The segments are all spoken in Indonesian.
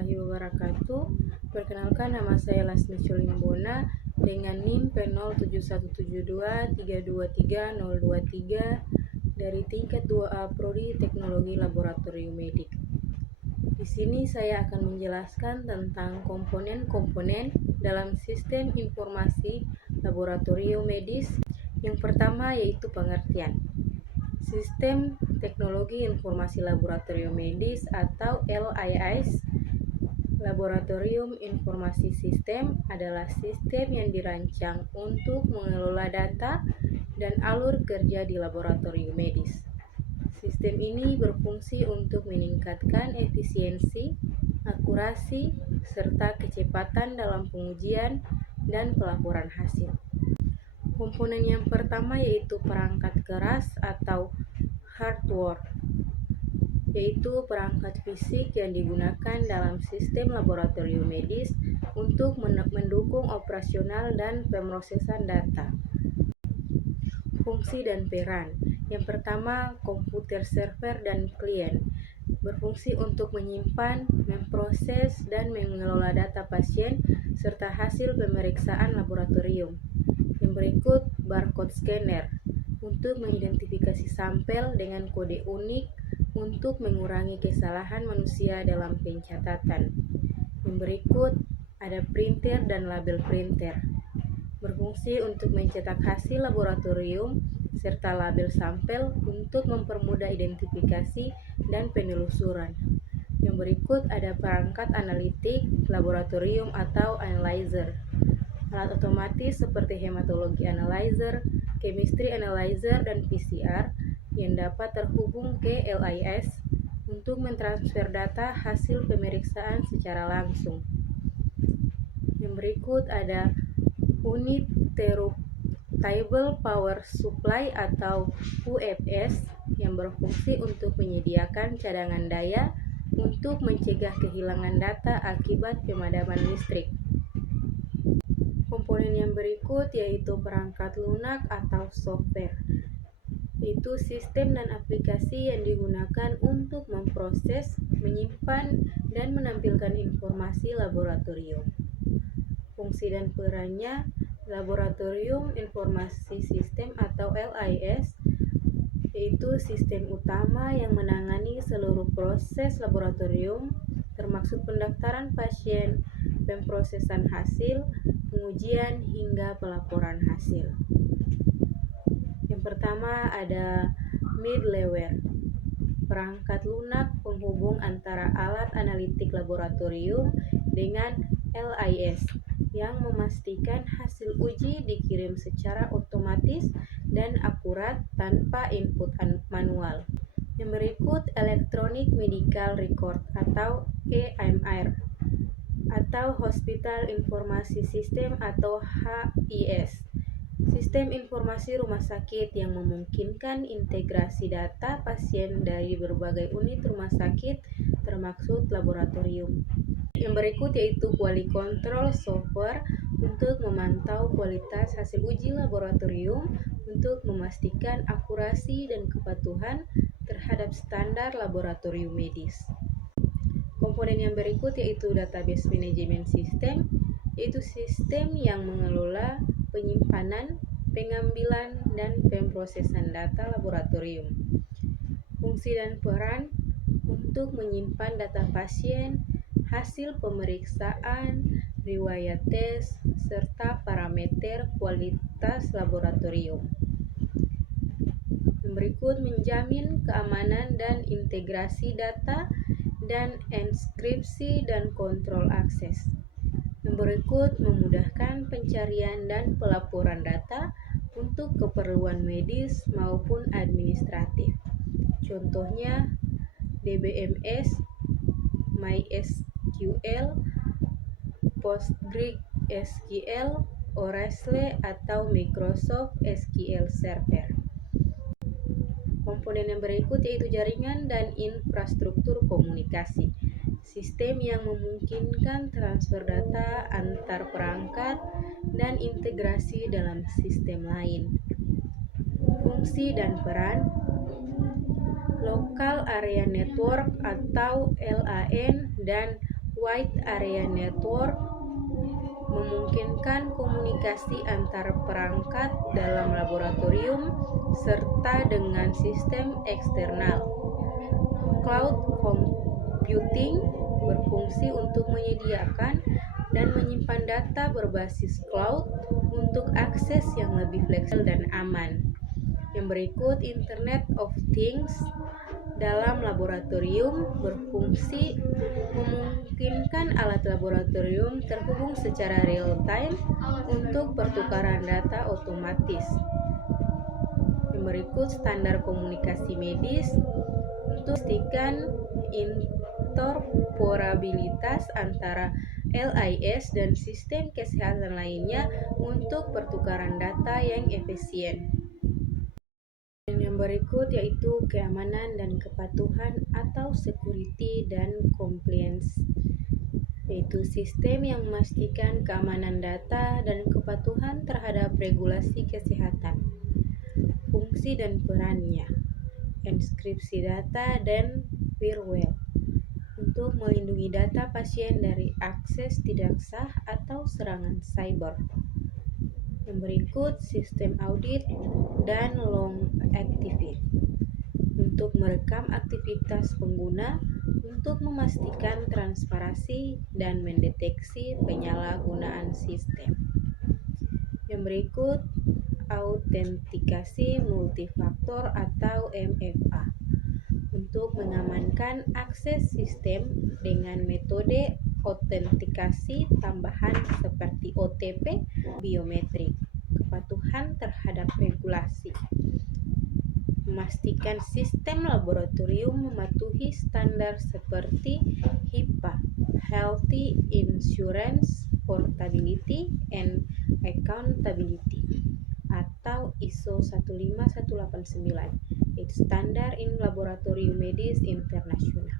warahmatullahi wabarakatuh. Perkenalkan, nama saya Lasmi Sulimbona dengan NIM P07172323023 dari tingkat 2A Prodi Teknologi Laboratorium Medik. Di sini saya akan menjelaskan tentang komponen-komponen dalam sistem informasi laboratorium medis. Yang pertama yaitu pengertian. Sistem Teknologi Informasi Laboratorium Medis atau LIS. Laboratorium Informasi Sistem adalah sistem yang dirancang untuk mengelola data dan alur kerja di laboratorium medis. Sistem ini berfungsi untuk meningkatkan efisiensi, akurasi, serta kecepatan dalam pengujian dan pelaporan hasil. Komponen yang pertama yaitu perangkat keras atau hardware, yaitu perangkat fisik yang digunakan dalam sistem laboratorium medis untuk mendukung operasional dan pemrosesan data. Fungsi dan peran. Yang pertama, komputer server dan klien berfungsi untuk menyimpan, memproses, dan mengelola data pasien serta hasil pemeriksaan laboratorium. Yang berikut, barcode scanner untuk mengidentifikasi sampel dengan kode unik untuk mengurangi kesalahan manusia dalam pencatatan. Yang berikut, ada printer dan label printer berfungsi untuk mencetak hasil laboratorium serta label sampel untuk mempermudah identifikasi dan penelusuran. Yang berikut ada perangkat analitik laboratorium atau analyzer. Alat otomatis seperti hematologi analyzer, chemistry analyzer, dan PCR yang dapat terhubung ke LIS untuk mentransfer data hasil pemeriksaan secara langsung. Yang berikut ada unit Table Power Supply atau UPS yang berfungsi untuk menyediakan cadangan daya untuk mencegah kehilangan data akibat pemadaman listrik. Komponen yang berikut yaitu perangkat lunak atau software, yaitu sistem dan aplikasi yang digunakan untuk memproses, menyimpan, dan menampilkan informasi laboratorium. Fungsi dan perannya. Laboratorium Informasi Sistem atau LIS yaitu sistem utama yang menangani seluruh proses laboratorium termasuk pendaftaran pasien, pemrosesan hasil, pengujian, hingga pelaporan hasil. Yang pertama ada middleware, perangkat lunak penghubung antara alat analitik laboratorium dengan LIS yang memastikan hasil uji dikirim secara otomatis dan akurat tanpa input manual. Yang berikut Electronic Medical Record atau EMR atau Hospital Informasi System atau HIS. Sistem informasi rumah sakit yang memungkinkan integrasi data pasien dari berbagai unit rumah sakit termasuk laboratorium. Yang berikut yaitu Quality Control Software untuk memantau kualitas hasil uji laboratorium untuk memastikan akurasi dan kepatuhan terhadap standar laboratorium medis. Komponen yang berikut yaitu Database Management System, yaitu sistem yang mengelola penyimpanan, pengambilan, dan pemrosesan data laboratorium. Fungsi dan peran untuk menyimpan data pasien, hasil pemeriksaan, riwayat tes, serta parameter kualitas laboratorium. Yang berikut menjamin keamanan dan integrasi data dan enskripsi dan kontrol akses. Yang berikut memudahkan pencarian dan pelaporan data untuk keperluan medis maupun administratif. Contohnya DBMS, MySQL, PostgreSQL, Oracle, atau Microsoft SQL Server. Komponen yang berikut yaitu jaringan dan infrastruktur komunikasi. Sistem yang memungkinkan transfer data antar perangkat dan integrasi dalam sistem lain. Fungsi dan peran. Local Area Network atau LAN dan Wide Area Network memungkinkan komunikasi antar perangkat dalam laboratorium serta dengan sistem eksternal. Cloud computing berfungsi untuk menyediakan dan menyimpan data berbasis cloud untuk akses yang lebih fleksibel dan aman. Yang berikut, Internet of Things dalam laboratorium berfungsi memungkinkan alat laboratorium terhubung secara real-time untuk pertukaran data otomatis. Yang berikut, standar komunikasi medis untuk memastikan interoperabilitas antara LIS dan sistem kesehatan lainnya untuk pertukaran data yang efisien. Yang berikut yaitu keamanan dan kepatuhan atau security dan compliance, yaitu sistem yang memastikan keamanan data dan kepatuhan terhadap regulasi kesehatan. Fungsi dan perannya: enkripsi data dan firewall untuk melindungi data pasien dari akses tidak sah atau serangan cyber. Yang berikut, sistem audit dan long activity untuk merekam aktivitas pengguna untuk memastikan transparansi dan mendeteksi penyalahgunaan sistem. Yang berikut, autentikasi multifaktor atau MFA untuk mengamankan akses sistem dengan metode autentikasi tambahan seperti OTP, biometrik, kepatuhan terhadap regulasi. Memastikan sistem laboratorium mematuhi standar seperti HIPAA, Healthy Insurance Portability and Accountability, atau ISO 15189, yaitu standar in laboratorium medis internasional.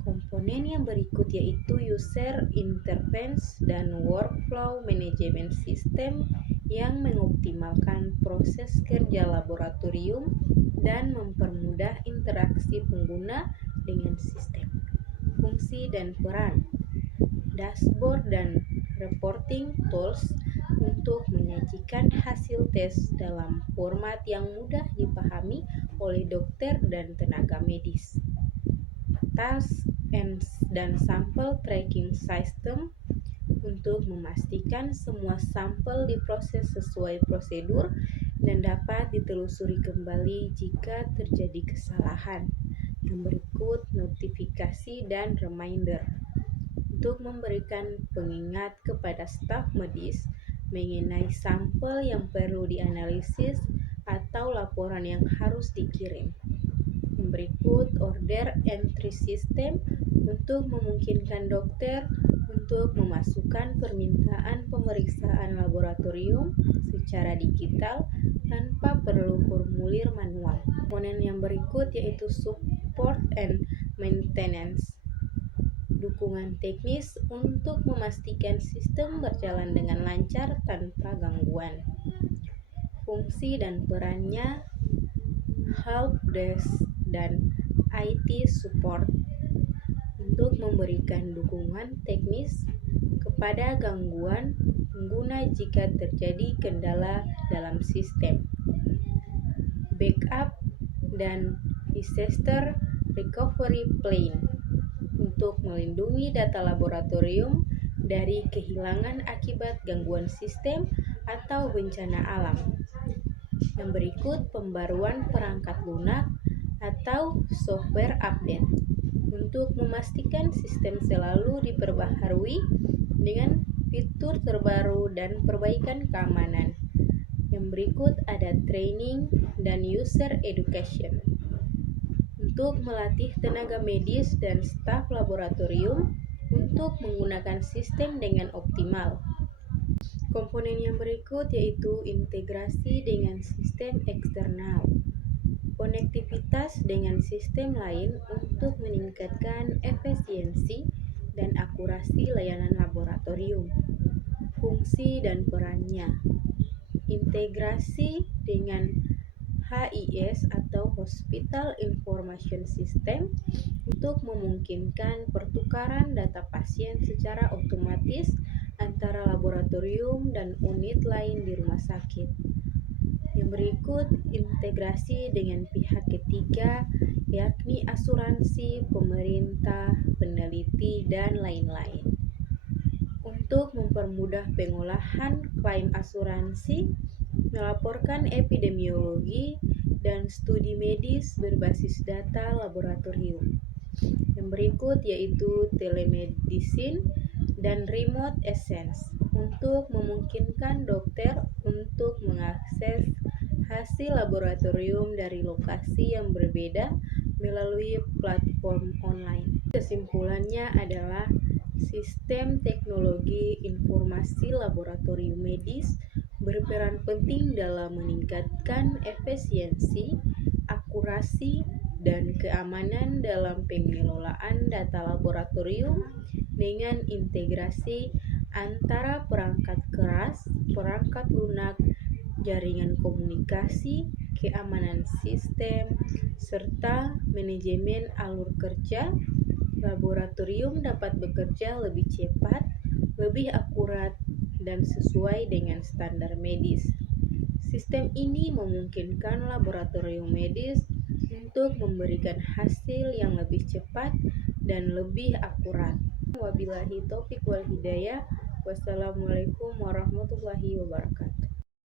Komponen yang berikut yaitu user interface dan workflow management system yang mengoptimalkan proses kerja laboratorium dan mempermudah interaksi pengguna dengan sistem. Fungsi dan peran: dashboard dan reporting tools untuk menyajikan hasil tes dalam format yang mudah dipahami oleh dokter dan tenaga medis. Task dan sampel tracking system untuk memastikan semua sampel diproses sesuai prosedur dan dapat ditelusuri kembali jika terjadi kesalahan. Yang berikut, notifikasi dan reminder untuk memberikan pengingat kepada staf medis mengenai sampel yang perlu dianalisis atau laporan yang harus dikirim. Yang berikut, order entry system untuk memungkinkan dokter untuk memasukkan permintaan pemeriksaan laboratorium secara digital tanpa perlu formulir manual. Komponen yang berikut yaitu support and maintenance, dukungan teknis untuk memastikan sistem berjalan dengan lancar tanpa gangguan. Fungsi dan perannya: help desk dan IT support untuk memberikan dukungan teknis kepada gangguan pengguna jika terjadi kendala dalam sistem. Backup dan disaster recovery plan untuk melindungi data laboratorium dari kehilangan akibat gangguan sistem atau bencana alam. Yang berikut, pembaruan perangkat lunak atau software update untuk memastikan sistem selalu diperbaharui dengan fitur terbaru dan perbaikan keamanan. Yang berikut ada training dan user education untuk melatih tenaga medis dan staf laboratorium untuk menggunakan sistem dengan optimal. Komponen yang berikut yaitu integrasi dengan sistem eksternal, konektivitas dengan sistem lain untuk meningkatkan efisiensi dan akurasi layanan laboratorium. Fungsi dan perannya: integrasi dengan HIS atau Hospital Information System untuk memungkinkan pertukaran data pasien secara otomatis antara laboratorium dan unit lain di rumah sakit. Yang berikut, integrasi dengan pihak ketiga, yakni asuransi, pemerintah, peneliti, dan lain-lain. Untuk mempermudah pengolahan klaim asuransi, melaporkan epidemiologi dan studi medis berbasis data laboratorium. Yang berikut yaitu telemedicine dan remote essence untuk memungkinkan dokter untuk mengakses hasil laboratorium dari lokasi yang berbeda melalui platform online. Kesimpulannya adalah sistem teknologi informasi laboratorium medis berperan penting dalam meningkatkan efisiensi, akurasi, dan keamanan dalam pengelolaan data laboratorium dengan integrasi antara perangkat keras, perangkat lunak, jaringan komunikasi, keamanan sistem, serta manajemen alur kerja. Laboratorium dapat bekerja lebih cepat, lebih akurat, dan sesuai dengan standar medis. Sistem ini memungkinkan laboratorium medis untuk memberikan hasil yang lebih cepat dan lebih akurat. Wabillahi taufiq wal hidayah. Wassalamualaikum warahmatullahi wabarakatuh.